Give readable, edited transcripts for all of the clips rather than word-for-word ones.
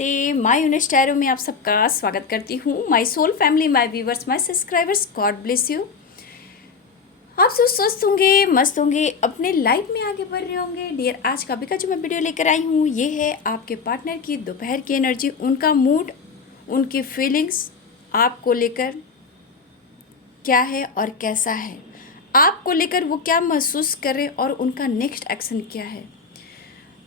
नमस्ते, my Unionist tarot में आप सबका स्वागत करती हूँ। My soul family, my viewers, my subscribers, God bless you. आप सब स्वस्थ होंगे, मस्त होंगे, अपने लाइफ में आगे बढ़ रहे होंगे। डियर, आज का जो मैं वीडियो लेकर आई हूँ ये है आपके पार्टनर की दोपहर की एनर्जी, उनका मूड, उनकी फीलिंग्स आपको लेकर क्या है और कैसा है, आपको लेकर वो क्या महसूस कर रहे और उनका नेक्स्ट एक्शन क्या है।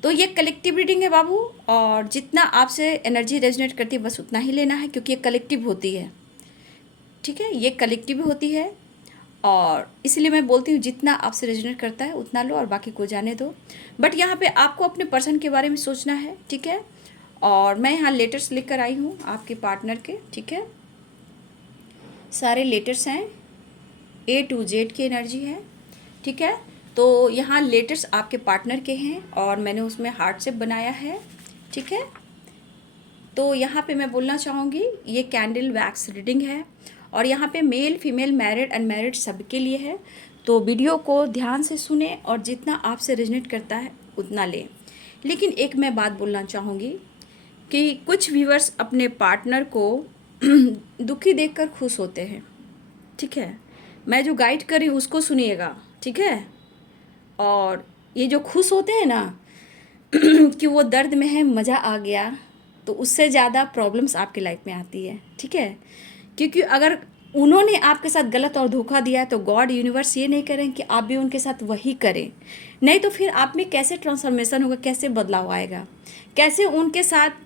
तो ये कलेक्टिव रीडिंग है बाबू, और जितना आपसे एनर्जी रेजोनेट करती है बस उतना ही लेना है, क्योंकि ये कलेक्टिव होती है। ठीक है, ये कलेक्टिव होती है और इसलिए मैं बोलती हूँ जितना आपसे रेजोनेट करता है उतना लो और बाकी को जाने दो। बट यहाँ पे आपको अपने पर्सन के बारे में सोचना है, ठीक है। और मैं यहाँ लेटर्स लेकर आई हूँ आपके पार्टनर के, ठीक है। सारे लेटर्स हैं, A to Z की एनर्जी है, ठीक है। तो यहाँ लेटर्स आपके पार्टनर के हैं और मैंने उसमें हार्ट शेप बनाया है, ठीक है। तो यहाँ पे मैं बोलना चाहूँगी ये कैंडल वैक्स रीडिंग है और यहाँ पे मेल फीमेल मैरिड अनमैरिड सबके लिए है। तो वीडियो को ध्यान से सुने और जितना आपसे रेजोनेट करता है उतना लें। लेकिन एक मैं बात बोलना चाहूँगी कि कुछ व्यूअर्स अपने पार्टनर को दुखी देखकर खुश होते हैं, ठीक है। मैं जो गाइड कर रही हूँ उसको सुनिएगा, ठीक है। और ये जो खुश होते हैं ना कि वो दर्द में है, मज़ा आ गया, तो उससे ज़्यादा प्रॉब्लम्स आपकी लाइफ में आती है, ठीक है। क्योंकि अगर उन्होंने आपके साथ गलत और धोखा दिया है तो गॉड यूनिवर्स ये नहीं करें कि आप भी उनके साथ वही करें। नहीं तो फिर आप में कैसे ट्रांसफॉर्मेशन होगा, कैसे बदलाव आएगा, कैसे उनके साथ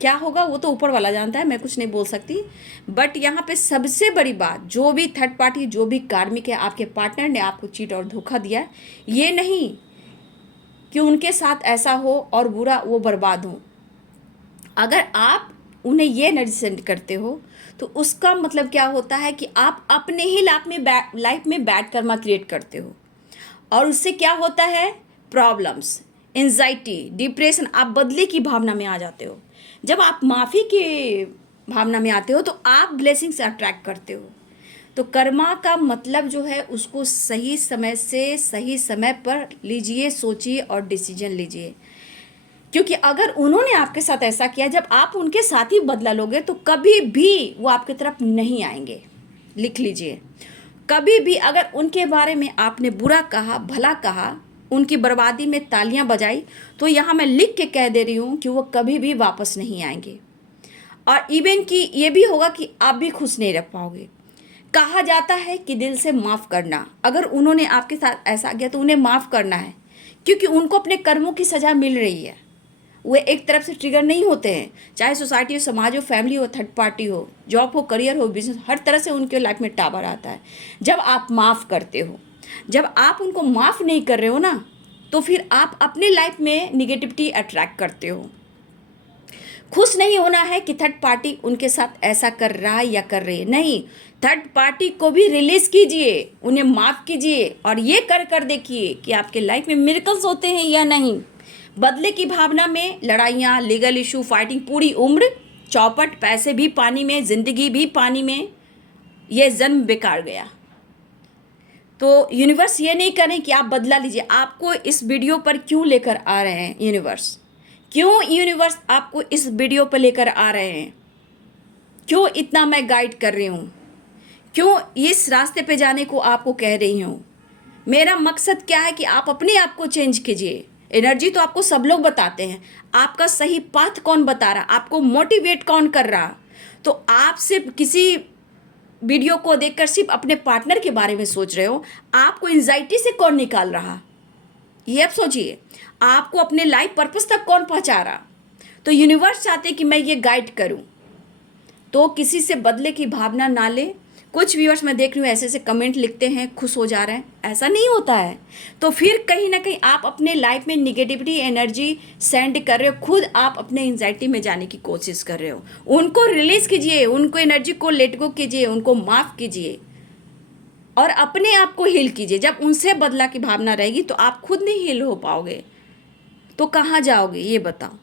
क्या होगा वो तो ऊपर वाला जानता है, मैं कुछ नहीं बोल सकती। बट यहाँ पे सबसे बड़ी बात, जो भी थर्ड पार्टी, जो भी कार्मिक है, आपके पार्टनर ने आपको चीट और धोखा दिया, ये नहीं कि उनके साथ ऐसा हो और बुरा वो बर्बाद हो। अगर आप उन्हें ये एनर्जी सेंड करते हो तो उसका मतलब क्या होता है कि आप अपने ही लाइफ में बैड कर्मा क्रिएट करते हो और उससे क्या होता है, प्रॉब्लम्स, एंजाइटी, डिप्रेशन, आप बदले की भावना में आ जाते हो। जब आप माफ़ी की भावना में आते हो तो आप ब्लेसिंग्स अट्रैक्ट करते हो। तो कर्मा का मतलब जो है उसको सही समय से सही समय पर लीजिए, सोचिए और डिसीजन लीजिए। क्योंकि अगर उन्होंने आपके साथ ऐसा किया, जब आप उनके साथ ही बदला लोगे तो कभी भी वो आपकी तरफ नहीं आएंगे। लिख लीजिए, कभी भी अगर उनके बारे में आपने बुरा कहा, भला कहा, उनकी बर्बादी में तालियां बजाई, तो यहाँ मैं लिख के कह दे रही हूँ कि वो कभी भी वापस नहीं आएंगे। और इवन कि ये भी होगा कि आप भी खुश नहीं रह पाओगे। कहा जाता है कि दिल से माफ़ करना, अगर उन्होंने आपके साथ ऐसा किया तो उन्हें माफ़ करना है, क्योंकि उनको अपने कर्मों की सज़ा मिल रही है। वे एक तरफ से ट्रिगर नहीं होते हैं, चाहे सोसाइटी हो, समाज हो, फैमिली हो, थर्ड पार्टी हो, जॉब हो, करियर हो, बिजनेस, हर तरह से उनके लाइफ में टावर आता है। जब आप माफ़ करते हो, जब आप उनको माफ़ नहीं कर रहे हो ना, तो फिर आप अपने लाइफ में निगेटिविटी अट्रैक्ट करते हो। खुश नहीं होना है कि थर्ड पार्टी उनके साथ ऐसा कर रहा है या कर रही है, नहीं। थर्ड पार्टी को भी रिलीज कीजिए, उन्हें माफ़ कीजिए और ये कर कर देखिए कि आपके लाइफ में मिरेकल्स होते हैं या नहीं। बदले की भावना में लड़ाइयाँ, लीगल इशू, फाइटिंग, पूरी उम्र चौपट, पैसे भी पानी में, ज़िंदगी भी पानी में, ये जन्म बेकार गया। तो यूनिवर्स ये नहीं करें कि आप बदला लीजिए। आपको इस वीडियो पर क्यों लेकर आ रहे हैं यूनिवर्स, क्यों यूनिवर्स आपको इस वीडियो पर लेकर आ रहे हैं, क्यों इतना मैं गाइड कर रही हूँ, क्यों इस रास्ते पे जाने को आपको कह रही हूँ। मेरा मकसद क्या है कि आप अपने आप को चेंज कीजिए। एनर्जी तो आपको सब लोग बताते हैं, आपका सही पाथ कौन बता रहा, आपको मोटिवेट कौन कर रहा। तो आप सिर्फ किसी वीडियो को देखकर सिर्फ अपने पार्टनर के बारे में सोच रहे हो, आपको एंजाइटी से कौन निकाल रहा, ये अब सोचिए। आपको अपने लाइफ पर्पस तक कौन पहुंचा रहा। तो यूनिवर्स चाहते कि मैं ये गाइड करूं, तो किसी से बदले की भावना ना ले। कुछ व्यूअर्स मैं देख रही हूँ ऐसे ऐसे कमेंट लिखते हैं, खुश हो जा रहे हैं, ऐसा नहीं होता है। तो फिर कहीं ना कहीं आप अपने लाइफ में निगेटिविटी एनर्जी सेंड कर रहे हो, खुद आप अपने एंजाइटी में जाने की कोशिश कर रहे हो। उनको रिलीज कीजिए, उनको एनर्जी को लेट गो कीजिए, उनको माफ़ कीजिए और अपने आप को हील कीजिए। जब उनसे बदला की भावना रहेगी तो आप खुद नहीं हील हो पाओगे, तो कहाँ जाओगे ये बताओ।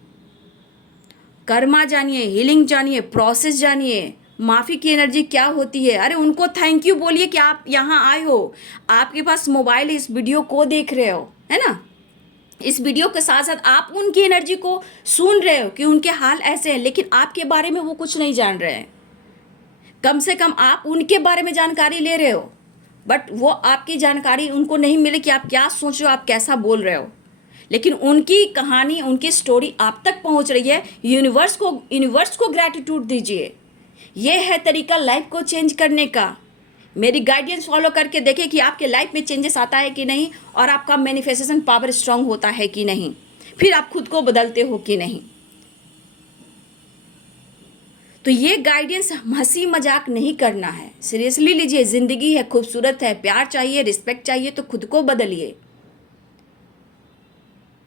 कर्मा जानिए, हीलिंग जानिए, प्रोसेस जानिए, माफ़ी की एनर्जी क्या होती है। अरे उनको थैंक यू बोलिए कि आप यहाँ आए हो, आपके पास मोबाइल इस वीडियो को देख रहे हो, है ना। इस वीडियो के साथ साथ आप उनकी एनर्जी को सुन रहे हो कि उनके हाल ऐसे हैं, लेकिन आपके बारे में वो कुछ नहीं जान रहे हैं। कम से कम आप उनके बारे में जानकारी ले रहे हो, बट वो आपकी जानकारी उनको नहीं मिले कि आप क्या सोच रहे हो, आप कैसा बोल रहे हो। लेकिन उनकी कहानी, उनकी स्टोरी आप तक पहुंच रही है। यूनिवर्स को ग्रैटिट्यूड दीजिए। ये है तरीका लाइफ को चेंज करने का। मेरी गाइडेंस फॉलो करके देखें कि आपके लाइफ में चेंजेस आता है कि नहीं, और आपका मैनिफेस्टेशन पावर स्ट्रांग होता है कि नहीं, फिर आप खुद को बदलते हो कि नहीं। तो ये गाइडेंस हंसी मजाक नहीं करना है, सीरियसली लीजिए। ज़िंदगी है, खूबसूरत है, प्यार चाहिए, रिस्पेक्ट चाहिए, तो खुद को बदलिए।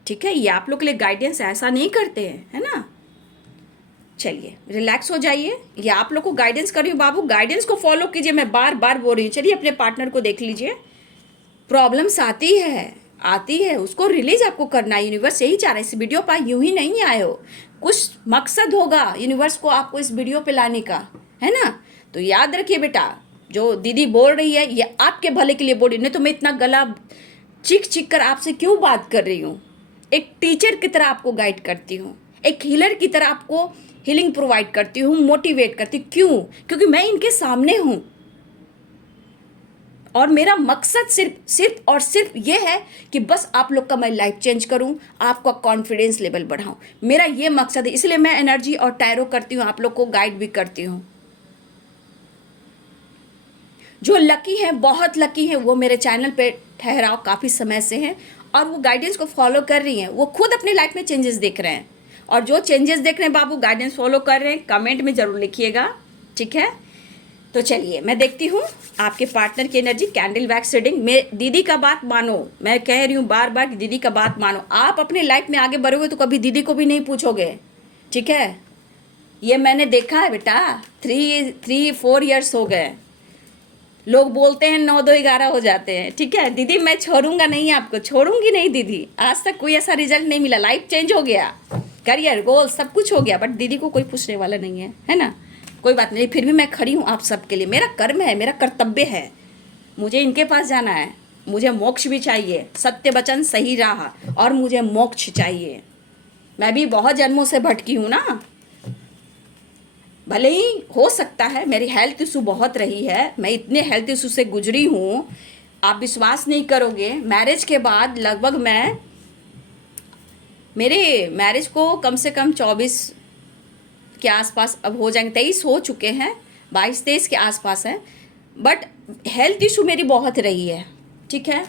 ठीक है, ये आप लोग के लिए गाइडेंस ऐसा नहीं करते हैं, है ना। चलिए रिलैक्स हो जाइए। ये आप लोग को गाइडेंस कर रही हूँ बाबू, गाइडेंस को फॉलो कीजिए। मैं बार बार बोल रही हूँ। चलिए अपने पार्टनर को देख लीजिए। प्रॉब्लम्स आती है, उसको रिलीज आपको करना है। यूनिवर्स यही चाह रहा है। इस वीडियो पर यूं ही नहीं आए हो, कुछ मकसद होगा यूनिवर्स को आपको इस वीडियो पे लाने का, है ना। तो याद रखिए बेटा, जो दीदी बोल रही है ये आपके भले के लिए बोल रही, नहीं तो मैं इतना गला चीख कर आपसे क्यों बात कर रही हूँ। एक टीचर की तरह आपको गाइड करती हूँ, एक हीलर की तरह आपको हीलिंग प्रोवाइड करती हूँ, मोटिवेट करती हूँ। क्यों? क्योंकि मैं इनके सामने हूँ, और मेरा मकसद सिर्फ और सिर्फ ये है कि बस आप लोग का मैं लाइफ चेंज करूं, आपका कॉन्फिडेंस लेवल बढ़ाऊं। मेरा ये मकसद है, इसलिए मैं एनर्जी और टैरो करती हूँ, आप लोग को गाइड भी करती हूँ। जो लकी है, बहुत लकी है, वो मेरे चैनल पे ठहराव काफ़ी समय से हैं और वो गाइडेंस को फॉलो कर रही हैं। वो खुद अपनी लाइफ में चेंजेस देख रहे हैं, और जो चेंजेस देख रहे हैं बाबू, गाइडेंस फॉलो कर रहे हैं, कमेंट में ज़रूर लिखिएगा। ठीक है, तो चलिए मैं देखती हूँ आपके पार्टनर की एनर्जी। कैंडल वैक्स रीडिंग में दीदी का बात मानो, मैं कह रही हूँ बार बार कि दीदी का बात मानो। आप अपने लाइफ में आगे बढ़ोगे तो कभी दीदी को भी नहीं पूछोगे। ठीक है, ये मैंने देखा है बेटा। 3-4 ईयर्स हो गए, लोग बोलते हैं 9-2-11 हो जाते हैं। ठीक है दीदी, मैं छोड़ूंगा नहीं, आपको छोड़ूंगी नहीं दीदी। आज तक कोई ऐसा रिजल्ट नहीं मिला, लाइफ चेंज हो गया, करियर गोल सब कुछ हो गया, बट दीदी को कोई पूछने वाला नहीं है ना। कोई बात नहीं, फिर भी मैं खड़ी हूँ आप सबके लिए। मेरा कर्म है, मेरा कर्तव्य है, मुझे इनके पास जाना है। मुझे मोक्ष भी चाहिए, सत्य वचन सही राह, और मुझे मोक्ष चाहिए। मैं भी बहुत जन्मों से भटकी हूँ ना। भले ही हो सकता है मेरी हेल्थ इशू बहुत रही है, मैं इतने हेल्थ इशू से गुजरी हूँ, आप विश्वास नहीं करोगे। मैरिज के बाद लगभग मेरे मैरिज को कम से कम 24 के आसपास अब हो जाएंगे, 23 हो चुके हैं, 22-23 के आसपास है, बट हेल्थ इशू मेरी बहुत रही है। ठीक है,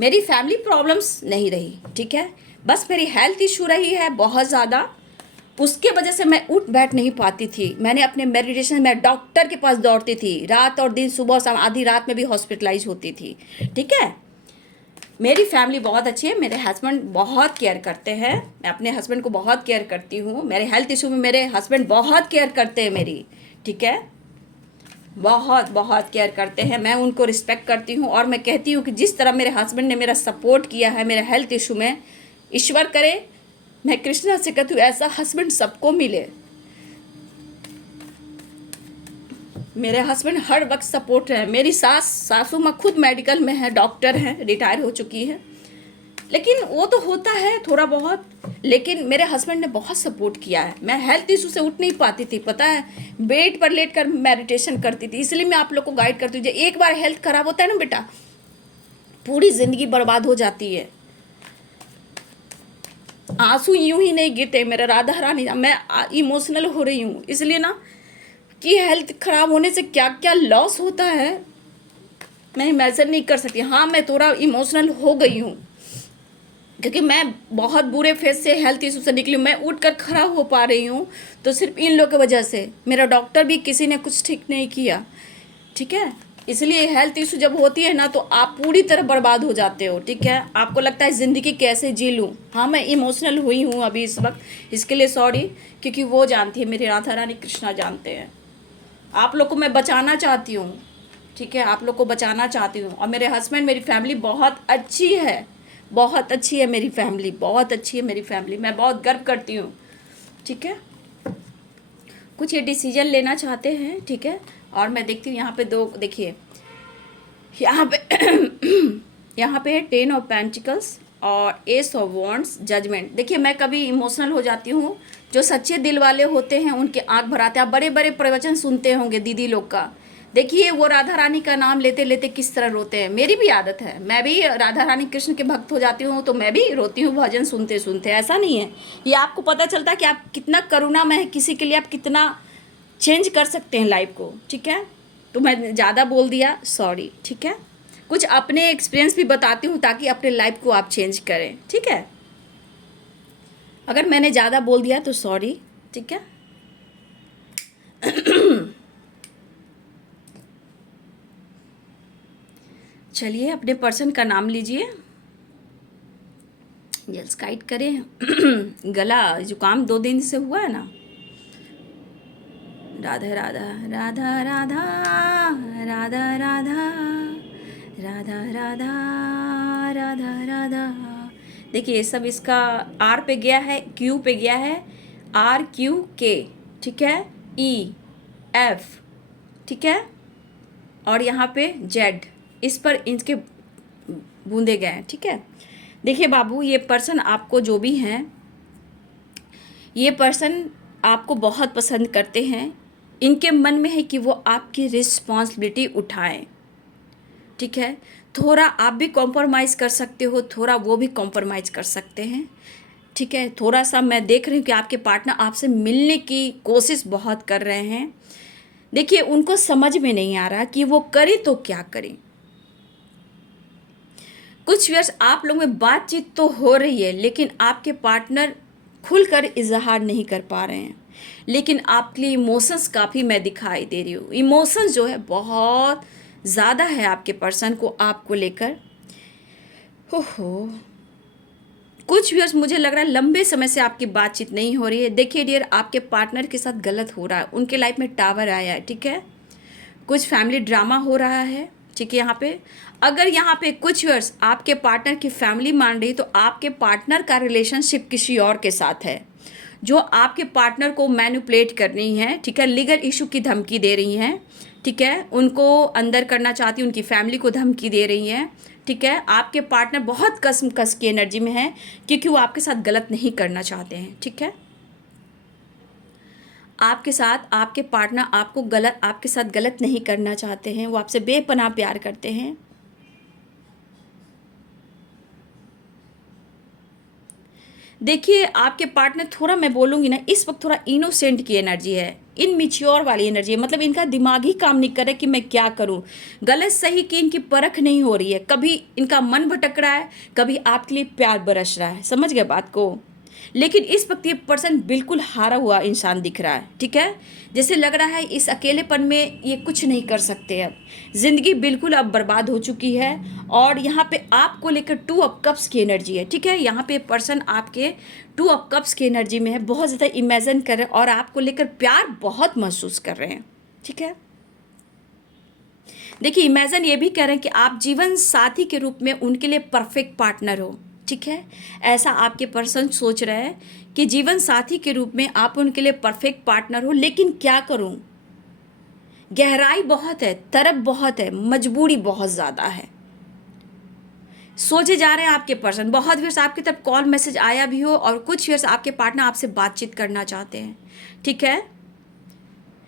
मेरी फैमिली प्रॉब्लम्स नहीं रही। ठीक है, बस मेरी हेल्थ इशू रही है बहुत ज़्यादा। उसके वजह से मैं उठ बैठ नहीं पाती थी। मैंने अपने मेडिटेशन में डॉक्टर के पास दौड़ती थी, रात और दिन, सुबह शाम, आधी रात में भी हॉस्पिटलाइज होती थी। ठीक है, मेरी फैमिली बहुत अच्छी है, मेरे हस्बैंड बहुत केयर करते हैं, मैं अपने हस्बैंड को बहुत केयर करती हूँ। मेरे हेल्थ इशू में मेरे हस्बैंड बहुत केयर करते हैं मेरी। ठीक है, बहुत बहुत केयर करते हैं, मैं उनको रिस्पेक्ट करती हूँ। और मैं कहती हूँ कि जिस तरह मेरे हस्बैंड ने मेरा सपोर्ट किया है मेरे हेल्थ इशू में, ईश्वर करे, मैं कृष्णा से कहती हूँ ऐसा हस्बैंड सबको मिले। मेरे हस्बैंड हर वक्त सपोर्ट है। मेरी सासू माँ खुद मेडिकल में है, डॉक्टर हैं, रिटायर हो चुकी है, लेकिन वो तो होता है थोड़ा बहुत। लेकिन मेरे हस्बैंड ने बहुत सपोर्ट किया है। मैं हेल्थ इशू से उठ नहीं पाती थी, पता है, बेड पर लेट कर मेडिटेशन करती थी। इसलिए मैं आप लोग को गाइड करती हूँ, एक बार हेल्थ खराब होता है ना बेटा, पूरी ज़िंदगी बर्बाद हो जाती है। आंसू यूं ही नहीं गिरते मेरा, राधा रानी, मैं इमोशनल हो रही हूँ इसलिए ना, कि हेल्थ ख़राब होने से क्या क्या लॉस होता है मैं इमेजिन नहीं कर सकती। हाँ, मैं थोड़ा इमोशनल हो गई हूँ क्योंकि मैं बहुत बुरे फेज से, हेल्थ इशू से निकली। मैं उठ कर खड़ा हो पा रही हूँ तो सिर्फ इन लोगों की वजह से। मेरा डॉक्टर भी किसी ने कुछ ठीक नहीं किया। ठीक है, इसलिए हेल्थ इशू जब होती है ना तो आप पूरी तरह बर्बाद हो जाते हो। ठीक है, आपको लगता है ज़िंदगी कैसे जी लूँ। हाँ, मैं इमोशनल हुई हूँ अभी इस वक्त, इसके लिए सॉरी, क्योंकि वो जानती है, मेरी राधा रानी कृष्णा जानते हैं। आप लोग को मैं बचाना चाहती हूँ। ठीक है, आप लोग को बचाना चाहती हूँ। और मेरे हस्बैंड, मेरी फैमिली बहुत अच्छी है, बहुत अच्छी है मेरी फैमिली, बहुत अच्छी है मेरी फैमिली, मैं बहुत गर्व करती हूँ। ठीक है, कुछ ये डिसीजन लेना चाहते हैं। ठीक है, और मैं देखती हूँ यहाँ पे दो, देखिए यहाँ पे यहाँ पे है 10 ऑफ पेंटिकल्स और एस ऑफ वॉन्ड्स, जजमेंट। देखिए मैं कभी इमोशनल हो जाती हूँ, जो सच्चे दिल वाले होते हैं उनके आंख भर आते हैं। आप बड़े बड़े प्रवचन सुनते होंगे दीदी लोग का, देखिए वो राधा रानी का नाम लेते लेते किस तरह रोते हैं। मेरी भी आदत है, मैं भी राधा रानी कृष्ण के भक्त हो जाती हूँ तो मैं भी रोती हूँ भजन सुनते सुनते। ऐसा नहीं है, ये आपको पता चलता है कि आप कितना करुणामय है, किसी के लिए आप कितना चेंज कर सकते हैं लाइफ को। ठीक है, तो मैं ज़्यादा बोल दिया, सॉरी। ठीक है, कुछ अपने एक्सपीरियंस भी बताती हूँ ताकि अपने लाइफ को आप चेंज करें। ठीक है, अगर मैंने ज़्यादा बोल दिया तो सॉरी। ठीक है, चलिए अपने पर्सन का नाम लीजिए, यस गाइड करें। गला जुकाम 2 दिन से हुआ है ना। राधा राधा राधा राधा राधा राधा राधा राधा राधा राधा। देखिए सब इसका आर पे गया है, क्यू पे गया है, आर क्यू के, ठीक है, ई एफ, ठीक है, और यहाँ पे जेड, इस पर इनके बूंदे गए हैं। ठीक है, देखिए बाबू, ये पर्सन आपको जो भी हैं, ये पर्सन आपको बहुत पसंद करते हैं। इनके मन में है कि वो आपकी रिस्पॉन्सिबिलिटी उठाएं। ठीक है, थोड़ा आप भी कॉम्प्रोमाइज़ कर सकते हो, थोड़ा वो भी कॉम्प्रोमाइज़ कर सकते हैं। ठीक है, थोड़ा सा मैं देख रही हूँ कि आपके पार्टनर आपसे मिलने की कोशिश बहुत कर रहे हैं। देखिए उनको समझ में नहीं आ रहा कि वो करे तो क्या करें। कुछ व्यर्थ आप लोगों में बातचीत तो हो रही है, लेकिन आपके पार्टनर खुलकर इजहार नहीं कर पा रहे हैं। लेकिन आपके लिए इमोशंस काफ़ी मैं दिखाई दे रही हूँ। इमोशंस जो है बहुत ज़्यादा है आपके पर्सन को आपको लेकर। हो कुछ व्यूअर्स मुझे लग रहा है लंबे समय से आपकी बातचीत नहीं हो रही है। देखिए डियर, आपके पार्टनर के साथ गलत हो रहा है। उनके लाइफ में टावर आया है। ठीक है, कुछ फैमिली ड्रामा हो रहा है। ठीक है, यहाँ पे अगर यहाँ पे कुछ व्यूअर्स आपके पार्टनर की फैमिली मान रही, तो आपके पार्टनर का रिलेशनशिप किसी और के साथ है, जो आपके पार्टनर को मैनिपुलेट कर रही हैं। ठीक है, लीगल इशू की धमकी दे रही हैं। ठीक है, उनको अंदर करना चाहती, उनकी फैमिली को धमकी दे रही हैं। ठीक है, आपके पार्टनर बहुत कस की एनर्जी में है, क्योंकि वो आपके साथ गलत नहीं करना चाहते हैं। ठीक है, आपके साथ आपके पार्टनर आपके साथ गलत नहीं करना चाहते हैं। वो आपसे बेपनाह प्यार करते हैं। देखिए आपके पार्टनर थोड़ा, मैं बोलूँगी ना, इस वक्त थोड़ा इनोसेंट की एनर्जी है, इनमिच्योर वाली एनर्जी है। मतलब इनका दिमाग ही काम नहीं कर रहा कि मैं क्या करूं, गलत सही की इनकी परख नहीं हो रही है। कभी इनका मन भटक रहा है, कभी आपके लिए प्यार बरस रहा है। समझ गए बात को। लेकिन इस वक्त ये पर्सन बिल्कुल हारा हुआ इंसान दिख रहा है। ठीक है, जैसे लग रहा है इस अकेलेपन में ये कुछ नहीं कर सकते। अब ज़िंदगी बिल्कुल अब बर्बाद हो चुकी है। और यहाँ पे आपको लेकर 2 ऑफ कप्स की एनर्जी है। ठीक है, यहाँ पे पर्सन आपके 2 ऑफ कप्स की एनर्जी में है, बहुत ज़्यादा इमेजिन कर रहे हैं और आपको लेकर प्यार बहुत महसूस कर रहे हैं। ठीक है, देखिए इमेजिन ये भी कह रहे हैं कि आप जीवन साथी के रूप में उनके लिए परफेक्ट पार्टनर हो। ठीक है, ऐसा आपके पर्सन सोच रहे हैं कि जीवन साथी के रूप में आप उनके लिए परफेक्ट पार्टनर हो। लेकिन क्या करूं, गहराई बहुत है, तरफ बहुत है, मजबूरी बहुत ज़्यादा है। सोचे जा रहे हैं आपके पर्सन। बहुत व्यर्स आपकी तरफ कॉल मैसेज आया भी हो, और कुछ व्यर्स आपके पार्टनर आपसे बातचीत करना चाहते हैं। ठीक है,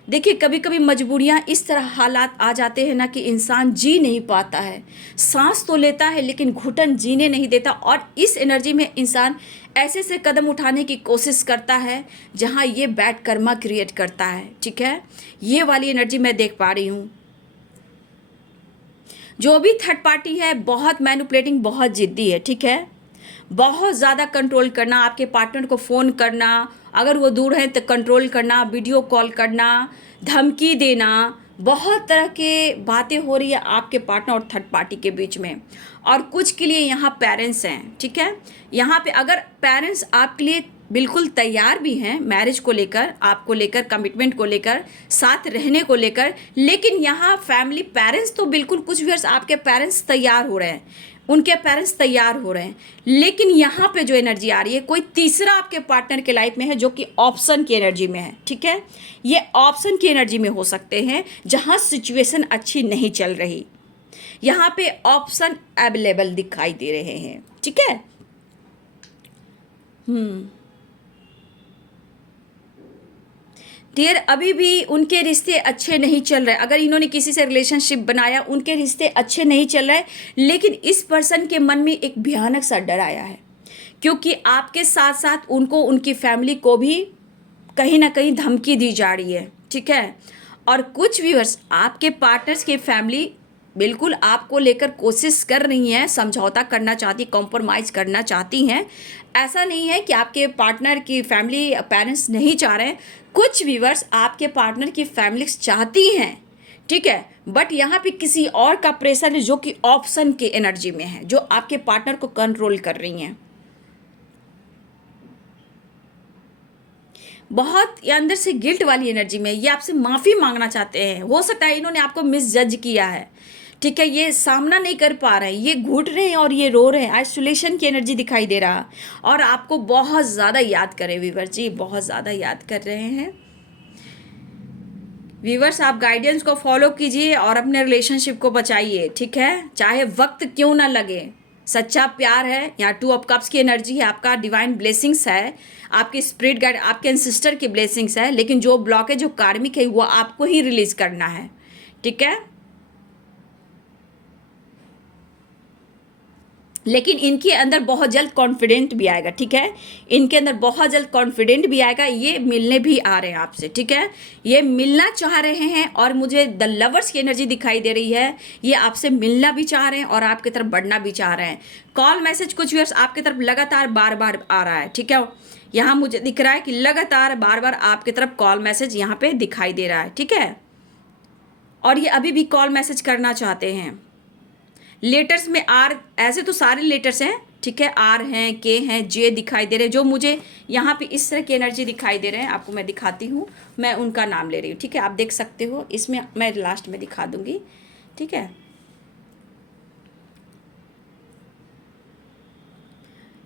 देखिए कभी कभी मजबूरियाँ इस तरह हालात आ जाते हैं ना कि इंसान जी नहीं पाता है। सांस तो लेता है लेकिन घुटन जीने नहीं देता। और इस एनर्जी में इंसान ऐसे से कदम उठाने की कोशिश करता है जहाँ ये बैड कर्मा क्रिएट करता है। ठीक है, ये वाली एनर्जी मैं देख पा रही हूँ। जो भी थर्ड पार्टी है बहुत मैनिपुलेटिंग, बहुत जिद्दी है। ठीक है, बहुत ज़्यादा कंट्रोल करना, आपके पार्टनर को फ़ोन करना, अगर वो दूर हैं तो कंट्रोल करना, वीडियो कॉल करना, धमकी देना, बहुत तरह के बातें हो रही है आपके पार्टनर और थर्ड पार्टी के बीच में। और कुछ के लिए यहाँ पेरेंट्स हैं। ठीक है, यहाँ पे अगर पेरेंट्स आपके लिए बिल्कुल तैयार भी हैं मैरिज को लेकर, आपको लेकर, कमिटमेंट को लेकर, साथ रहने को लेकर, लेकिन यहाँ फैमिली पेरेंट्स तो बिल्कुल, कुछ व्यूअर्स आपके पेरेंट्स तैयार हो रहे हैं, उनके पेरेंट्स तैयार हो रहे हैं। लेकिन यहाँ पे जो एनर्जी आ रही है, कोई तीसरा आपके पार्टनर के लाइफ में है जो कि ऑप्शन की एनर्जी में है। ठीक है, ये ऑप्शन की एनर्जी में हो सकते हैं जहाँ सिचुएशन अच्छी नहीं चल रही। यहाँ पे ऑप्शन अवेलेबल दिखाई दे रहे हैं। ठीक है, हम्म। डियर, अभी भी उनके रिश्ते अच्छे नहीं चल रहे। अगर इन्होंने किसी से रिलेशनशिप बनाया, उनके रिश्ते अच्छे नहीं चल रहे, लेकिन इस पर्सन के मन में एक भयानक सा डर आया है, क्योंकि आपके साथ साथ उनको, उनकी फैमिली को भी कहीं ना कहीं धमकी दी जा रही है, ठीक है। और कुछ व्यूअर्स, आपके पार्टनर्स की फैमिली बिल्कुल आपको लेकर कोशिश कर रही हैं, समझौता करना चाहती, कॉम्प्रोमाइज़ करना चाहती हैं। ऐसा नहीं है कि आपके पार्टनर की फैमिली, पेरेंट्स नहीं चाह रहे हैं। कुछ व्यूअर्स आपके पार्टनर की फैमिली चाहती हैं, ठीक है, बट यहाँ पे किसी और का प्रेशर है जो कि ऑप्शन के एनर्जी में है, जो आपके पार्टनर को कंट्रोल कर रही हैं। बहुत ये अंदर से गिल्ट वाली एनर्जी में ये आपसे माफ़ी मांगना चाहते हैं। हो सकता है इन्होंने आपको मिसजज किया है, ठीक है, ये सामना नहीं कर पा रहे हैं, ये घुट रहे हैं और ये रो रहे हैं। आइसोलेशन की एनर्जी दिखाई दे रहा, और आपको बहुत ज़्यादा याद करें वीवर जी, बहुत ज़्यादा याद कर रहे हैं। वीवर्स, आप गाइडेंस को फॉलो कीजिए और अपने रिलेशनशिप को बचाइए, ठीक है, चाहे वक्त क्यों ना लगे। सच्चा प्यार है। यहाँ 2 ऑफ कप्स की एनर्जी है, आपका डिवाइन ब्लेसिंग्स है, आपकी स्पिरिट गाइड, आपके एंसिस्टर की ब्लेसिंग्स है, लेकिन जो ब्लॉकेज, जो कार्मिक है, वो आपको ही रिलीज करना है, ठीक है। लेकिन इनके अंदर बहुत जल्द कॉन्फिडेंट भी आएगा, ठीक है, इनके अंदर बहुत जल्द कॉन्फिडेंट भी आएगा। ये मिलने भी आ रहे हैं आपसे, ठीक है, ये मिलना चाह रहे हैं, और मुझे द लवर्स की एनर्जी दिखाई दे रही है। ये आपसे मिलना भी चाह रहे हैं और आपकी तरफ बढ़ना भी चाह रहे हैं। कॉल मैसेज कुछ व्यूअर्स आपकी तरफ लगातार बार बार आ रहा है, ठीक है। यहाँ मुझे दिख रहा है कि लगातार बार बार आपकी तरफ कॉल मैसेज यहाँ पे दिखाई दे रहा है, ठीक है, और ये अभी भी कॉल मैसेज करना चाहते हैं। लेटर्स में आर, ऐसे तो सारे लेटर्स हैं, ठीक है, आर हैं, के हैं, जे दिखाई दे रहे हैं। जो मुझे यहाँ पे इस तरह की एनर्जी दिखाई दे रहे हैं, आपको मैं दिखाती हूँ, मैं उनका नाम ले रही हूँ, ठीक है, आप देख सकते हो, इसमें मैं लास्ट में दिखा दूंगी, ठीक है।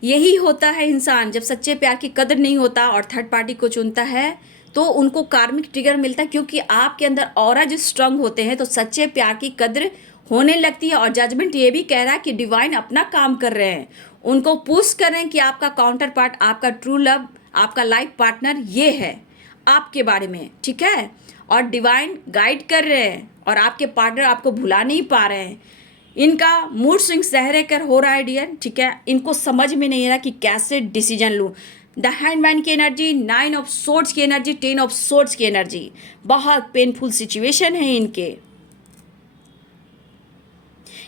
यही होता है इंसान, जब सच्चे प्यार की कदर नहीं होता और थर्ड पार्टी को चुनता है, तो उनको कार्मिक ट्रिगर मिलता है, क्योंकि आपके अंदर ऑरा जो स्ट्रांग होते हैं, तो सच्चे प्यार की कदर होने लगती है। और जजमेंट ये भी कह रहा है कि डिवाइन अपना काम कर रहे हैं, उनको पुश कर रहे हैं कि आपका काउंटर पार्ट, आपका ट्रू लव, आपका लाइफ पार्टनर ये है आपके बारे में, ठीक है, और डिवाइन गाइड कर रहे हैं, और आपके पार्टनर आपको भुला नहीं पा रहे हैं। इनका मूड स्विंग सहरे कर हो रहा है डियर, ठीक है, इनको समझ में नहीं आ रहा कि कैसे डिसीजन लूँ। द हैंडमैन की एनर्जी, 9 ऑफ सोर्ड्स की एनर्जी, 10 ऑफ सोर्ड्स की एनर्जी, बहुत पेनफुल सिचुएशन है इनके।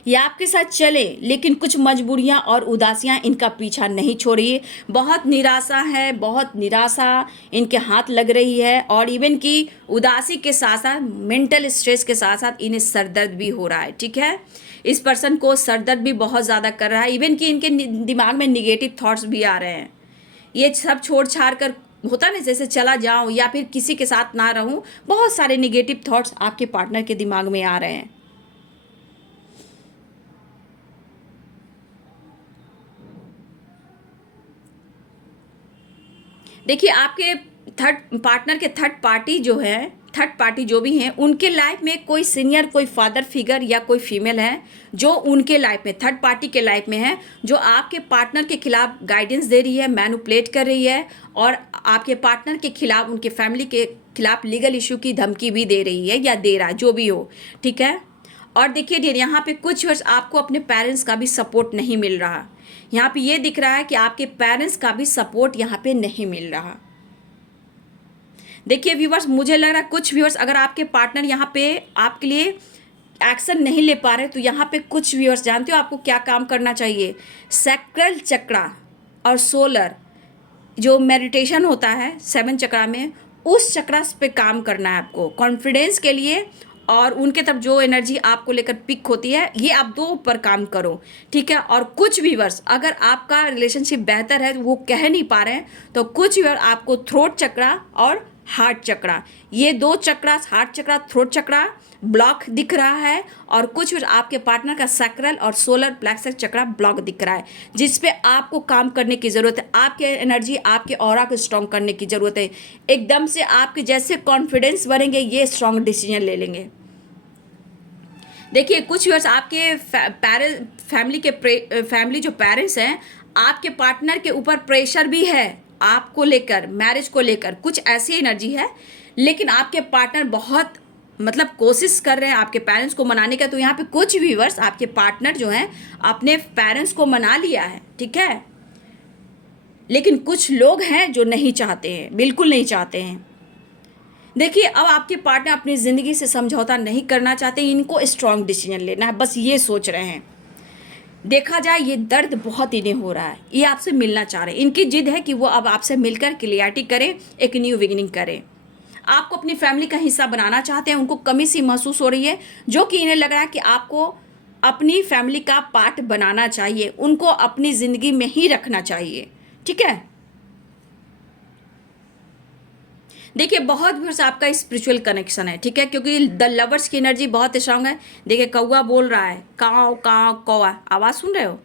ये आपके साथ चले, लेकिन कुछ मजबूरियां और उदासियां इनका पीछा नहीं छोड़ रही है। बहुत निराशा है, बहुत निराशा इनके हाथ लग रही है, और इवन की उदासी के साथ साथ मेंटल स्ट्रेस के साथ साथ इन्हें सरदर्द भी हो रहा है, ठीक है। इस पर्सन को सरदर्द भी बहुत ज़्यादा कर रहा है, इवन कि इनके दिमाग में निगेटिव थॉट्स भी आ रहे हैं। ये सब छोड़ छाड़ कर, होता ना जैसे चला जाऊं या फिर किसी के साथ ना रहूं, बहुत सारे निगेटिव थॉट्स आपके पार्टनर के दिमाग में आ रहे हैं। देखिए, आपके थर्ड पार्टनर के थर्ड पार्टी जो है, थर्ड पार्टी जो भी हैं, उनके लाइफ में कोई सीनियर, कोई फादर फिगर या कोई फीमेल है जो उनके लाइफ में, थर्ड पार्टी के लाइफ में है, जो आपके पार्टनर के खिलाफ गाइडेंस दे रही है, मैनिपुलेट कर रही है, और आपके पार्टनर के खिलाफ, उनके फैमिली के खिलाफ लीगल इशू की धमकी भी दे रही है या दे रहा है, जो भी हो, ठीक है। और देखिए डियर, यहाँ पे कुछ वर्ष आपको अपने पेरेंट्स का भी सपोर्ट नहीं मिल रहा। यहाँ पे ये दिख रहा है कि आपके पेरेंट्स का भी सपोर्ट यहाँ पे नहीं मिल रहा। देखिए व्यूवर्स, मुझे लग रहा है कुछ व्यूवर्स, अगर आपके पार्टनर यहाँ पे आपके लिए एक्शन नहीं ले पा रहे, तो यहाँ पे कुछ व्यूवर्स, जानते हो आपको क्या काम करना चाहिए? सैक्रल चक्रा और सोलर जो मेडिटेशन होता है 7 चक्रा में, उस चक्रा पे काम करना है आपको कॉन्फिडेंस के लिए, और उनके तरफ जो एनर्जी आपको लेकर पिक होती है, ये आप 2 पर काम करो, ठीक है। और कुछ व्यूअर्स, अगर आपका रिलेशनशिप बेहतर है, वो कह नहीं पा रहे हैं, तो कुछ व्यूअर आपको थ्रोट चक्रा और हार्ट चक्रा, ये 2 चक्रा, हार्ट चक्रा, थ्रोट चक्रा ब्लॉक दिख रहा है, और कुछ आपके पार्टनर का सैक्रल और सोलर प्लेक्सस चक्रा ब्लॉक दिख रहा है, जिस पे आपको काम करने की ज़रूरत है। आपके एनर्जी, आपके ऑरा को स्ट्रॉन्ग करने की ज़रूरत है। एकदम से आपके जैसे कॉन्फिडेंस बढ़ेंगे, ये स्ट्रॉन्ग डिसीजन ले लेंगे। देखिए कुछ व्यूअर्स, आपके फैमिली जो पेरेंट्स हैं, आपके पार्टनर के ऊपर प्रेशर भी है आपको लेकर, मैरिज को लेकर कुछ ऐसी एनर्जी है, लेकिन आपके पार्टनर बहुत मतलब कोशिश कर रहे हैं आपके पेरेंट्स को मनाने का। तो यहाँ पे कुछ व्यूअर्स आपके पार्टनर जो हैं अपने पेरेंट्स को मना लिया है, ठीक है, लेकिन कुछ लोग हैं जो नहीं चाहते हैं, बिल्कुल नहीं चाहते हैं। देखिए, अब आपके पार्टनर अपनी ज़िंदगी से समझौता नहीं करना चाहते, इनको स्ट्रॉन्ग डिसीजन लेना है, बस ये सोच रहे हैं। देखा जाए ये दर्द बहुत इन्हें हो रहा है, ये आपसे मिलना चाह रहे हैं, इनकी जिद है कि वो अब आपसे मिलकर क्लियरिटी करें, एक न्यू बिगिनिंग करें। आपको अपनी फैमिली का हिस्सा बनाना चाहते हैं, उनको कमी सी महसूस हो रही है, जो कि इन्हें लग रहा है कि आपको अपनी फैमिली का पार्ट बनाना चाहिए, उनको अपनी ज़िंदगी में ही रखना चाहिए, ठीक है। देखिए, बहुत भी आपका स्पिरिचुअल कनेक्शन है, ठीक है, क्योंकि द लवर्स की एनर्जी बहुत स्ट्रांग है। देखिए, कौवा बोल रहा है, काव काव कौवा, आवाज़ सुन रहे हो?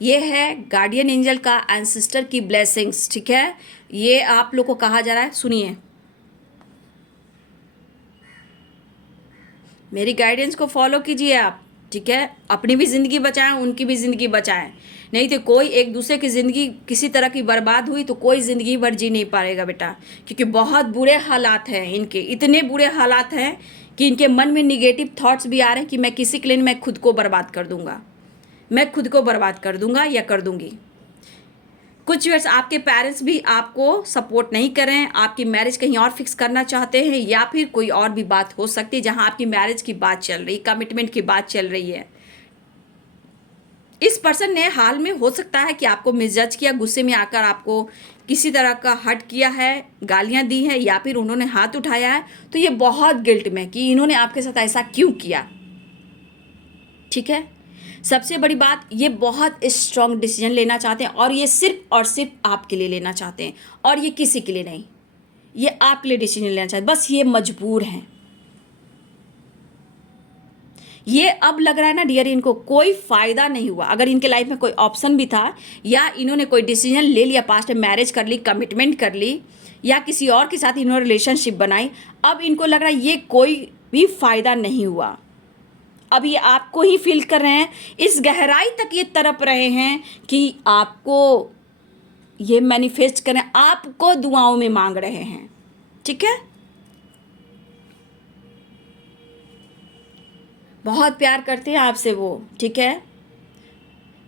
ये है गार्डियन एंजल का एंसेस्टर की ब्लेसिंग्स, ठीक है। ये आप लोग को कहा जा रहा है, सुनिए, मेरी गाइडेंस को फॉलो कीजिए आप, ठीक है। अपनी भी ज़िंदगी बचाएं, उनकी भी ज़िंदगी बचाएं, नहीं तो कोई एक दूसरे की ज़िंदगी किसी तरह की बर्बाद हुई तो कोई ज़िंदगी भर जी नहीं पाएगा बेटा, क्योंकि बहुत बुरे हालात हैं इनके, इतने बुरे हालात हैं कि इनके मन में निगेटिव थॉट्स भी आ रहे हैं कि मैं किसी के लिए मैं खुद को बर्बाद कर दूंगा, मैं खुद को बर्बाद कर दूंगा या कर दूंगी। कुछ व्यूअर्स आपके पेरेंट्स भी आपको सपोर्ट नहीं कर रहे हैं, आपकी मैरिज कहीं और फिक्स करना चाहते हैं, या फिर कोई और भी बात हो सकती है जहां आपकी मैरिज की बात चल रही, कमिटमेंट की बात चल रही है। इस पर्सन ने हाल में हो सकता है कि आपको मिसजज किया, गुस्से में आकर आपको किसी तरह का हर्ट किया है, गालियां दी हैं, या फिर उन्होंने हाथ उठाया है, तो ये बहुत गिल्ट में कि इन्होंने आपके साथ ऐसा क्यों किया, ठीक है। सबसे बड़ी बात, ये बहुत स्ट्रॉन्ग डिसीजन लेना चाहते हैं, और ये सिर्फ और सिर्फ आपके लिए लेना चाहते हैं, और ये किसी के लिए नहीं, ये आपके लिए डिसीजन लेना चाहते हैं, बस ये मजबूर हैं। ये अब लग रहा है ना डियर, इनको कोई फ़ायदा नहीं हुआ। अगर इनके लाइफ में कोई ऑप्शन भी था, या इन्होंने कोई डिसीजन ले लिया, पास्ट में मैरिज कर ली, कमिटमेंट कर ली, या किसी और के साथ इन्होंने रिलेशनशिप बनाई, अब इनको लग रहा है ये कोई भी फ़ायदा नहीं हुआ। अब ये आपको ही फील कर रहे हैं, इस गहराई तक ये तड़प रहे हैं कि आपको ये मैनिफेस्ट करें, आपको दुआओं में मांग रहे हैं, ठीक है। बहुत प्यार करते हैं आपसे वो, ठीक है।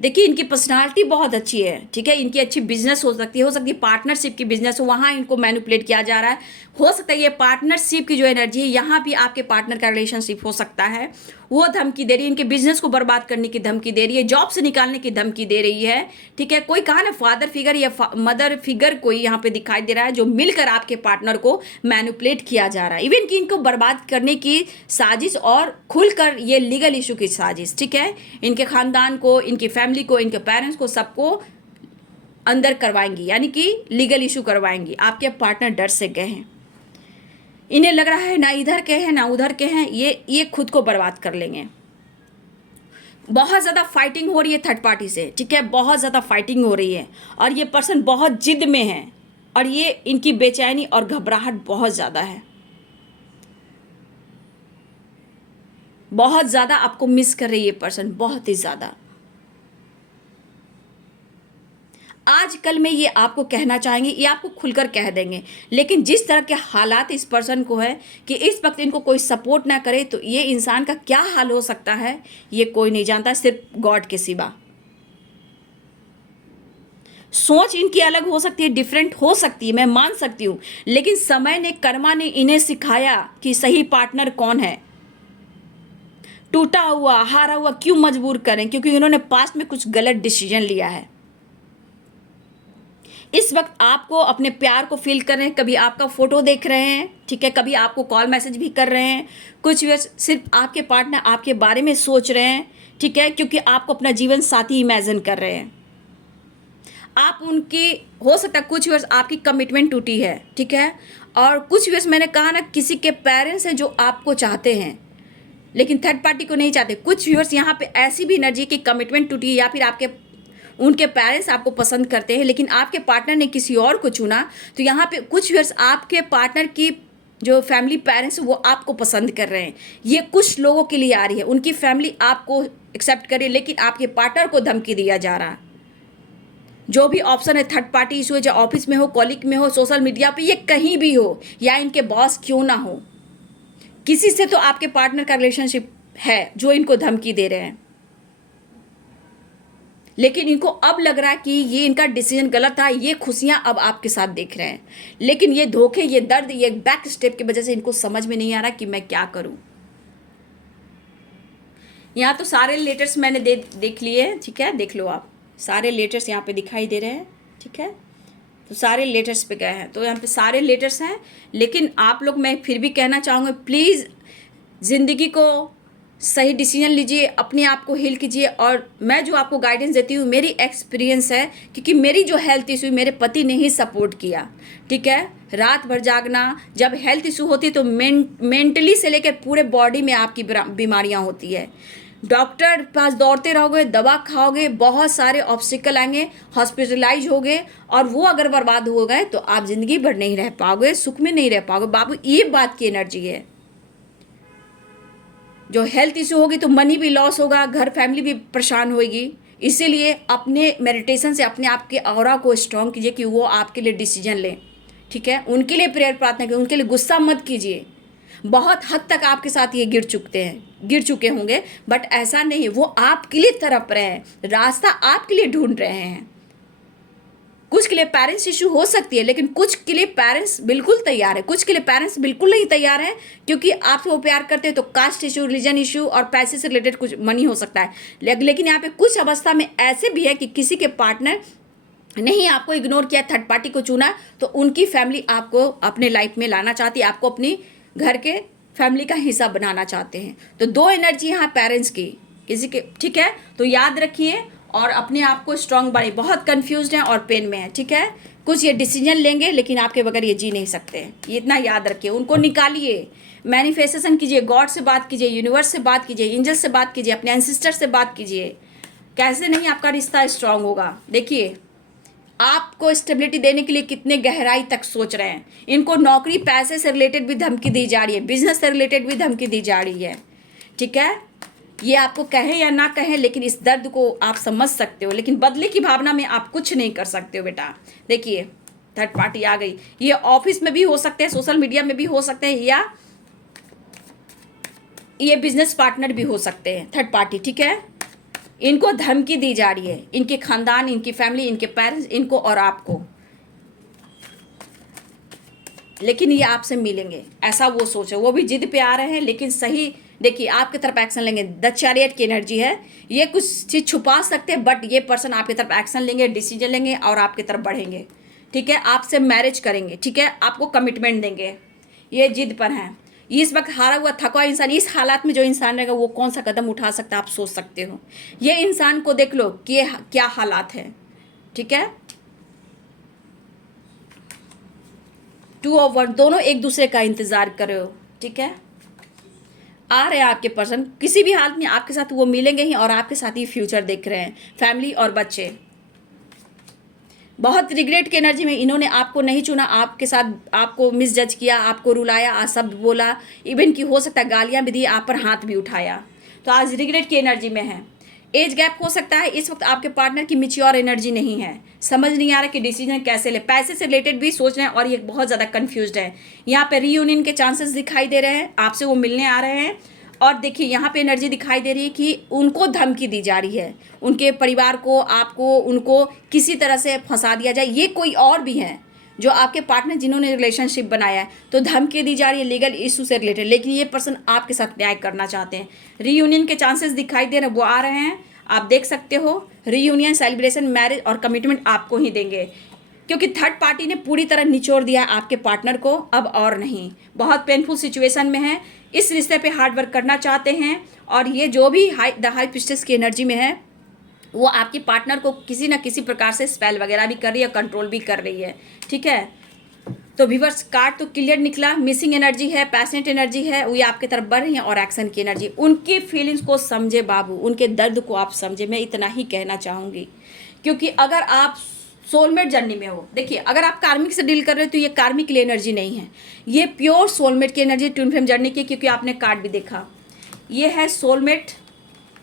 देखिए, इनकी पर्सनालिटी बहुत अच्छी है, ठीक है, इनकी अच्छी बिजनेस हो सकती है पार्टनरशिप की बिजनेस हो, वहाँ इनको मैनिपुलेट किया जा रहा है। हो सकता है ये पार्टनरशिप की जो एनर्जी है, यहाँ भी आपके पार्टनर का रिलेशनशिप हो सकता है, वो धमकी दे रही है, इनके बिजनेस को बर्बाद करने की धमकी दे रही है, जॉब से निकालने की धमकी दे रही है, ठीक है। कोई कहा ना फादर फिगर या मदर फिगर कोई यहाँ पे दिखाई दे रहा है, जो मिलकर आपके पार्टनर को मैनिपुलेट किया जा रहा है, इवन कि इनको बर्बाद करने की साजिश, और खुलकर ये लीगल इशू की साजिश, ठीक है। इनके खानदान को, इनकी फैमिली को, इनके पेरेंट्स को, सबको अंदर करवाएंगी, यानी कि लीगल इशू करवाएंगी। आपके पार्टनर डर से गए हैं, इन्हें लग रहा है ना इधर के हैं ना उधर के हैं, ये खुद को बर्बाद कर लेंगे। बहुत ज़्यादा फाइटिंग हो रही है थर्ड पार्टी से, ठीक है, बहुत ज़्यादा फाइटिंग हो रही है, और ये पर्सन बहुत जिद में है, और ये इनकी बेचैनी और घबराहट बहुत ज़्यादा है, बहुत ज़्यादा आपको मिस कर रही है ये पर्सन, बहुत ही ज़्यादा। आजकल में ये आपको कहना चाहेंगे, ये आपको खुलकर कह देंगे, लेकिन जिस तरह के हालात इस पर्सन को है कि इस वक्त इनको कोई सपोर्ट ना करे, तो ये इंसान का क्या हाल हो सकता है ये कोई नहीं जानता, सिर्फ गॉड के सिवा। सोच इनकी अलग हो सकती है, डिफरेंट हो सकती है, मैं मान सकती हूँ, लेकिन समय ने, कर्मा ने इन्हें सिखाया कि सही पार्टनर कौन है। टूटा हुआ, हारा हुआ क्यों मजबूर करें, क्योंकि इन्होंने पास्ट में कुछ गलत डिसीजन लिया है। इस वक्त आपको अपने प्यार को फील कर रहे हैं, कभी आपका फ़ोटो देख रहे हैं, ठीक है, कभी आपको कॉल मैसेज भी कर रहे हैं, कुछ सिर्फ आपके पार्टनर आपके बारे में सोच रहे हैं, ठीक है, क्योंकि आपको अपना जीवन साथी इमेजिन कर रहे हैं। आप उनकी, हो सकता है कुछ वर्ष आपकी कमिटमेंट टूटी है, ठीक है, और कुछ वर्ष मैंने कहा ना, किसी के पेरेंट्स हैं जो आपको चाहते हैं लेकिन थर्ड पार्टी को नहीं चाहते। कुछ व्यूअर्स यहाँ पे ऐसी भी एनर्जी की कमिटमेंट टूटी है, या फिर आपके उनके पेरेंट्स आपको पसंद करते हैं लेकिन आपके पार्टनर ने किसी और को चुना। तो यहाँ पे कुछ व्यूअर्स आपके पार्टनर की जो फैमिली पेरेंट्स वो आपको पसंद कर रहे हैं, ये कुछ लोगों के लिए आ रही है। उनकी फैमिली आपको एक्सेप्ट करे, लेकिन आपके पार्टनर को धमकी दिया जा रहा है। जो भी ऑप्शन है, थर्ड पार्टी इशू है, चाहे ऑफिस में हो, कॉलिग में हो, सोशल मीडिया पे, ये कहीं भी हो, या इनके बॉस क्यों ना हो, किसी से तो आपके पार्टनर का रिलेशनशिप है जो इनको धमकी दे रहे हैं। लेकिन इनको अब लग रहा है कि ये इनका डिसीजन गलत था, ये खुशियां अब आपके साथ देख रहे हैं, लेकिन ये धोखे, ये दर्द, ये बैक स्टेप की वजह से इनको समझ में नहीं आ रहा कि मैं क्या करूं। यहाँ तो सारे लेटर्स मैंने देख लिए हैं, ठीक है, देख लो आप, सारे लेटर्स यहाँ पे दिखाई दे रहे हैं, ठीक है। तो सारे लेटर्स पे गए हैं, तो यहाँ पे सारे लेटर्स हैं। लेकिन आप लोग, मैं फिर भी कहना चाहूँगा, प्लीज़ ज़िंदगी को सही डिसीजन लीजिए, अपने आप को हील कीजिए। और मैं जो आपको गाइडेंस देती हूँ, मेरी एक्सपीरियंस है, क्योंकि मेरी जो हेल्थ इशू, मेरे पति ने ही सपोर्ट किया, ठीक है। रात भर जागना, जब हेल्थ इशू होती है तो मेंटली से लेकर पूरे बॉडी में आपकी बीमारियाँ होती है। डॉक्टर पास दौड़ते रहोगे, दवा खाओगे, बहुत सारे ऑब्स्टिकल आएंगे, हॉस्पिटलाइज होगे, और वो अगर बर्बाद हो गए तो आप ज़िंदगी भर नहीं रह पाओगे, सुख में नहीं रह पाओगे बाबू। ये बात की एनर्जी है। जो हेल्थ इशू होगी तो मनी भी लॉस होगा, घर फैमिली भी परेशान होगी। इसीलिए अपने मेडिटेशन से अपने आप के ऑरा को स्ट्रॉन्ग कीजिए कि वो आपके लिए डिसीजन लें, ठीक है। उनके लिए प्रेयर प्रार्थना कीजिए, उनके लिए गुस्सा मत कीजिए। बहुत हद तक आपके साथ ये गिर चुके होंगे, बट ऐसा नहीं है, वो आपके लिए तड़प रहे हैं, रास्ता आपके लिए ढूंढ रहे हैं। कुछ के लिए पेरेंट्स इशू हो सकती है, लेकिन कुछ के लिए पेरेंट्स बिल्कुल तैयार है, कुछ के लिए पेरेंट्स बिल्कुल नहीं तैयार है, क्योंकि आपसे वो प्यार करते हैं। तो कास्ट इशू, रिलीजन इशू और पैसे से रिलेटेड कुछ मनी हो सकता है। लेकिन यहाँ पे कुछ अवस्था में ऐसे भी है कि किसी के पार्टनर नहीं आपको इग्नोर किया, थर्ड पार्टी को चुना, तो उनकी फैमिली आपको अपने लाइफ में लाना चाहती है, आपको अपनी घर के फैमिली का हिस्सा बनाना चाहते हैं। तो दो एनर्जी यहाँ पेरेंट्स की, किसी के, ठीक है। तो याद रखिए और अपने आप को स्ट्रांग बनाइए। बहुत कंफ्यूज्ड हैं और पेन में हैं, ठीक है। कुछ ये डिसीजन लेंगे, लेकिन आपके बगैर ये जी नहीं सकते, ये इतना याद रखिए। उनको निकालिए, मैनिफेस्टेशन कीजिए, गॉड से बात कीजिए, यूनिवर्स से बात कीजिए, एंजल से बात कीजिए, अपने एंसेस्टर से बात कीजिए। कैसे नहीं आपका रिश्ता स्ट्रांग होगा। देखिए, आपको स्टेबिलिटी देने के लिए कितने गहराई तक सोच रहे हैं। इनको नौकरी, पैसे से रिलेटेड भी धमकी दी जा रही है, बिजनेस से रिलेटेड भी धमकी दी जा रही है, ठीक है। ये आपको कहें या ना कहें, लेकिन इस दर्द को आप समझ सकते हो, लेकिन बदले की भावना में आप कुछ नहीं कर सकते हो बेटा। देखिए, थर्ड पार्टी आ गई। ये ऑफिस में भी हो सकते हैं, सोशल मीडिया में भी हो सकते हैं, या ये बिजनेस पार्टनर भी हो सकते हैं, थर्ड पार्टी, ठीक है। इनको धमकी दी जा रही है, इनके खानदान, इनकी फैमिली, इनके पेरेंट्स, इनको और आपको, लेकिन ये आपसे मिलेंगे, ऐसा वो सोचे। वो भी जिद पे आ रहे हैं, लेकिन सही देखिए आपकी तरफ एक्शन लेंगे। द चैरियट की एनर्जी है, ये कुछ चीज़ छुपा सकते हैं, बट ये पर्सन आपकी तरफ एक्शन लेंगे, डिसीजन लेंगे और आपकी तरफ बढ़ेंगे, ठीक है। आपसे मैरिज करेंगे, ठीक है, आपको कमिटमेंट देंगे। ये जिद पर हैं। इस वक्त हारा हुआ, थका हुआ इंसान, इस हालात में जो इंसान रहेगा वो कौन सा कदम उठा सकता है, आप सोच सकते हो। ये इंसान को देख लो कि ये क्या हालात है, ठीक है। 2 और 1 दोनों एक दूसरे का इंतजार कर रहे हो, ठीक है। आ रहे हैं आपके पर्सन, किसी भी हालत में आपके साथ वो मिलेंगे ही, और आपके साथ ही फ्यूचर देख रहे हैं, फैमिली और बच्चे। बहुत रिग्रेट की एनर्जी में इन्होंने आपको नहीं चुना, आपके साथ आपको मिसजज किया, आपको रुलाया, अशब्द बोला, इवन की हो सकता है गालियाँ भी दी, आप पर हाथ भी उठाया। तो आज रिग्रेट की एनर्जी में है। एज गैप हो सकता है, इस वक्त आपके पार्टनर की मैच्योर एनर्जी नहीं है, समझ नहीं आ रहा कि डिसीजन कैसे ले। पैसे से रिलेटेड भी सोच रहे हैं और ये बहुत ज़्यादा कंफ्यूज्ड है। यहाँ पे रीयूनियन के चांसेस दिखाई दे रहे हैं, आपसे वो मिलने आ रहे हैं। और देखिए यहाँ पे एनर्जी दिखाई दे रही है कि उनको धमकी दी जा रही है, उनके परिवार को, आपको, उनको किसी तरह से फंसा दिया जाए। ये कोई और भी हैं जो आपके पार्टनर जिन्होंने रिलेशनशिप बनाया है, तो धमकी दी जा रही है लीगल इशू से रिलेटेड, लेकिन ये पर्सन आपके साथ न्याय करना चाहते हैं। रीयूनियन के चांसेस दिखाई दे रहे हैं, वो आ रहे हैं, आप देख सकते हो। रीयूनियन, सेलिब्रेशन, मैरिज और कमिटमेंट आपको ही देंगे, क्योंकि थर्ड पार्टी ने पूरी तरह निचोड़ दिया आपके पार्टनर को, अब और नहीं। बहुत पेनफुल सिचुएशन में है, इस रिश्ते पे हार्ड वर्क करना चाहते हैं। और ये जो भी द हाई प्रिस्टेस की एनर्जी में है, वो आपके पार्टनर को किसी न किसी प्रकार से स्पेल वगैरह भी कर रही है, कंट्रोल भी कर रही है, ठीक है। तो व्यूअर्स, कार्ड तो क्लियर निकला, मिसिंग एनर्जी है, पैशनेट एनर्जी है, वो आपके तरफ बढ़ रही है, और एक्शन की एनर्जी। उनकी फीलिंग्स को समझे बाबू, उनके दर्द को आप समझे, मैं इतना ही कहना चाहूँगी। क्योंकि अगर आप सोलमेट जर्नी में हो। देखिए अगर आप कार्मिक से डील कर रहे हो तो ये कार्मिक की एनर्जी नहीं है, ये प्योर सोलमेट की एनर्जी ट्विन फ्लेम जर्नी की, क्योंकि आपने कार्ड भी देखा, ये है सोलमेट,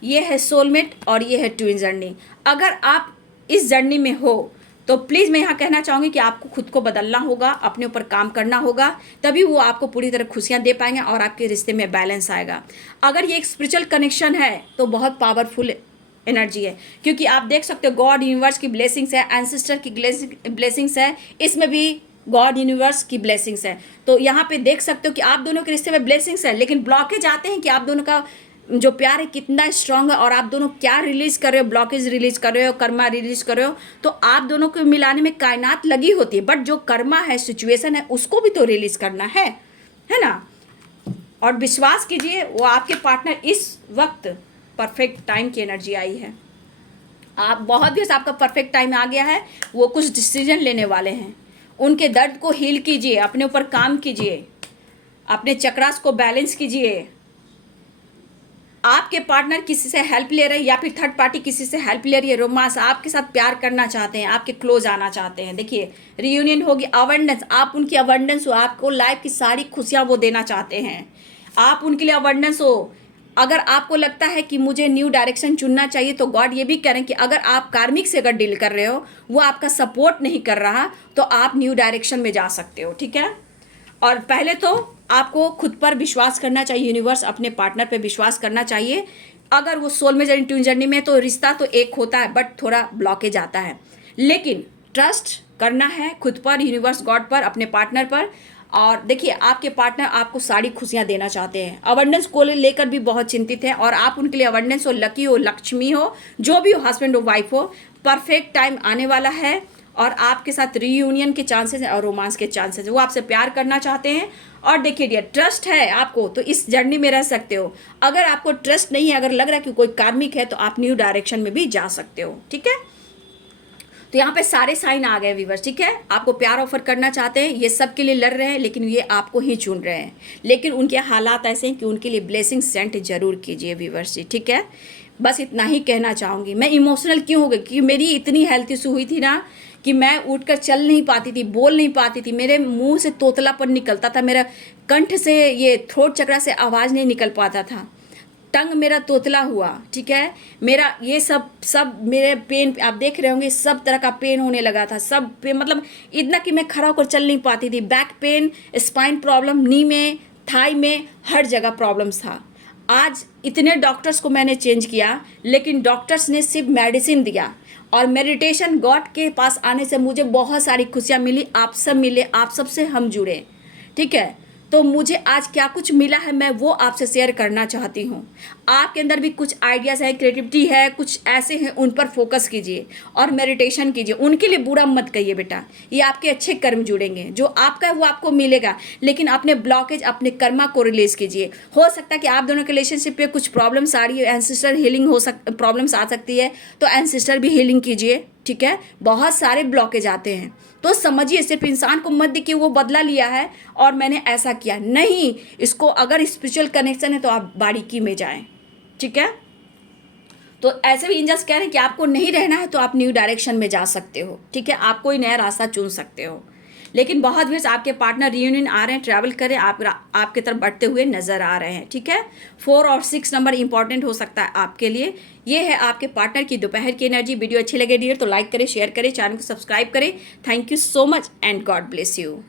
ये है सोलमेट और ये है ट्विन जर्नी। अगर आप इस जर्नी में हो तो प्लीज़ मैं यहाँ कहना चाहूँगी कि आपको खुद को बदलना होगा, अपने ऊपर काम करना होगा, तभी वो आपको पूरी तरह खुशियाँ दे पाएंगे और आपके रिश्ते में बैलेंस आएगा। अगर ये एक स्पिरिचुअल कनेक्शन है तो बहुत पावरफुल एनर्जी है, क्योंकि आप देख सकते हो गॉड यूनिवर्स की ब्लेसिंग्स है, एंसेस्टर की ब्लेसिंग्स है, इसमें भी गॉड यूनिवर्स की ब्लेसिंग्स है। तो यहाँ पे देख सकते हो कि आप दोनों के रिश्ते में ब्लेसिंग्स है, लेकिन ब्लॉकेज आते हैं कि आप दोनों का जो प्यार है कितना स्ट्रांग है और आप दोनों क्या रिलीज कर रहे हो, ब्लॉकेज रिलीज कर रहे हो, कर्मा रिलीज कर रहे हो, तो आप दोनों को मिलाने में कायनात लगी होती है, बट जो कर्मा है, सिचुएशन है, उसको भी तो रिलीज करना है ना। और विश्वास कीजिए वो आपके पार्टनर इस वक्त परफेक्ट टाइम की एनर्जी आई है, आप बहुत भी आपका परफेक्ट टाइम आ गया है, वो कुछ डिसीजन लेने वाले हैं, उनके दर्द को हील कीजिए, अपने ऊपर काम कीजिए, अपने चक्रास को बैलेंस कीजिए। आपके पार्टनर किसी से हेल्प ले रहे हैं या फिर थर्ड पार्टी किसी से हेल्प ले रही है, रोमांस, आपके साथ प्यार करना चाहते हैं, आपके क्लोज आना चाहते हैं, देखिए रियूनियन होगी, अबंडेंस, आप उनकी अबंडेंस हो, आपको लाइफ की सारी खुशियां वो देना चाहते हैं, आप उनके लिए अबंडेंस हो। अगर आपको लगता है कि मुझे न्यू डायरेक्शन चुनना चाहिए तो गॉड ये भी कह रहे हैं कि अगर आप कार्मिक से अगर डील कर रहे हो, वो आपका सपोर्ट नहीं कर रहा, तो आप न्यू डायरेक्शन में जा सकते हो, ठीक है। और पहले तो आपको खुद पर विश्वास करना चाहिए, यूनिवर्स अपने पार्टनर पे विश्वास करना चाहिए। अगर वो सोल में जर्नी ट्विन जर्नी में तो रिश्ता तो एक होता है, बट थोड़ा ब्लॉकेज आता है, लेकिन ट्रस्ट करना है खुद पर, यूनिवर्स, गॉड पर, अपने पार्टनर पर। और देखिए आपके पार्टनर आपको सारी खुशियां देना चाहते हैं, अबंडेंस को लेकर भी बहुत चिंतित है, और आप उनके लिए अबंडेंस हो, लकी हो, लक्ष्मी हो, जो भी हो, हस्बैंड हो, वाइफ हो, परफेक्ट टाइम आने वाला है और आपके साथ रीयूनियन के चांसेस हैं और रोमांस के चांसेस हैं, वो आपसे प्यार करना चाहते हैं। और देखिए डियर, ट्रस्ट है आपको तो इस जर्नी में रह सकते हो, अगर आपको ट्रस्ट नहीं है, अगर लग रहा है कि कोई कार्मिक है, तो आप न्यू डायरेक्शन में भी जा सकते हो, ठीक है। तो यहाँ पे सारे साइन आ गए व्यूअर्स, ठीक है। आपको प्यार ऑफर करना चाहते हैं, ये सब के लिए लड़ रहे हैं, लेकिन ये आपको ही चुन रहे हैं, लेकिन उनके हालात ऐसे हैं कि उनके लिए ब्लेसिंग सेंड जरूर कीजिए व्यूअर्स जी, ठीक है। बस इतना ही कहना चाहूँगी। मैं इमोशनल क्यों हो गई कि मेरी इतनी हेल्थ इशू हुई थी ना कि मैं उठकर चल नहीं पाती थी, बोल नहीं पाती थी, मेरे मुंह से तोतलापन निकलता था, मेरा कंठ से ये थ्रोट चक्रा से आवाज़ नहीं निकल पाता था, टंग मेरा तोतला हुआ, ठीक है। मेरा ये सब मेरे पेन आप देख रहे होंगे, सब तरह का पेन होने लगा था, सब पे मतलब इतना कि मैं खड़ा होकर चल नहीं पाती थी, बैक पेन, स्पाइन प्रॉब्लम, नी में, थाई में, हर जगह प्रॉब्लम्स था। आज इतने डॉक्टर्स को मैंने चेंज किया, लेकिन डॉक्टर्स ने सिर्फ मेडिसिन दिया, और मेडिटेशन गॉड के पास आने से मुझे बहुत सारी खुशियाँ मिली, आप सब मिले, आप सब से हम जुड़े, ठीक है। तो मुझे आज क्या कुछ मिला है मैं वो आपसे शेयर करना चाहती हूँ। आपके अंदर भी कुछ आइडियाज़ है, क्रिएटिविटी है, कुछ ऐसे हैं, उन पर फोकस कीजिए और मेडिटेशन कीजिए। उनके लिए बुरा मत कहिए बेटा, ये आपके अच्छे कर्म जुड़ेंगे, जो आपका है वो आपको मिलेगा, लेकिन अपने ब्लॉकेज, अपने कर्मा को रिलीज कीजिए। हो सकता है कि आप दोनों के रिलेशनशिप पे कुछ प्रॉब्लम्स आ रही है, एंसेस्टर हीलिंग प्रॉब्लम्स आ सकती है, तो एंसेस्टर भी हीलिंग कीजिए, ठीक है। बहुत सारे ब्लॉकेज आते हैं, तो समझिए, सिर्फ इंसान को मत देखिए वो बदला लिया है और मैंने ऐसा किया नहीं, इसको अगर स्पिरिचुअल कनेक्शन है तो आप बारीकी में जाएं, ठीक है। तो ऐसे भी एंजल्स कह रहे हैं कि आपको नहीं रहना है तो आप न्यू डायरेक्शन में जा सकते हो, ठीक है, आप कोई नया रास्ता चुन सकते हो। लेकिन बहुत भी आपके पार्टनर रियूनियन आ रहे हैं, ट्रैवल करें, आपके तरफ बढ़ते हुए नजर आ रहे हैं, ठीक है। 4 और 6 नंबर इंपॉर्टेंट हो सकता है आपके लिए। ये है आपके पार्टनर की दोपहर की एनर्जी। वीडियो अच्छी लगे डियर तो लाइक करें, शेयर करें, चैनल को सब्सक्राइब करें। Thank you so much and God bless you.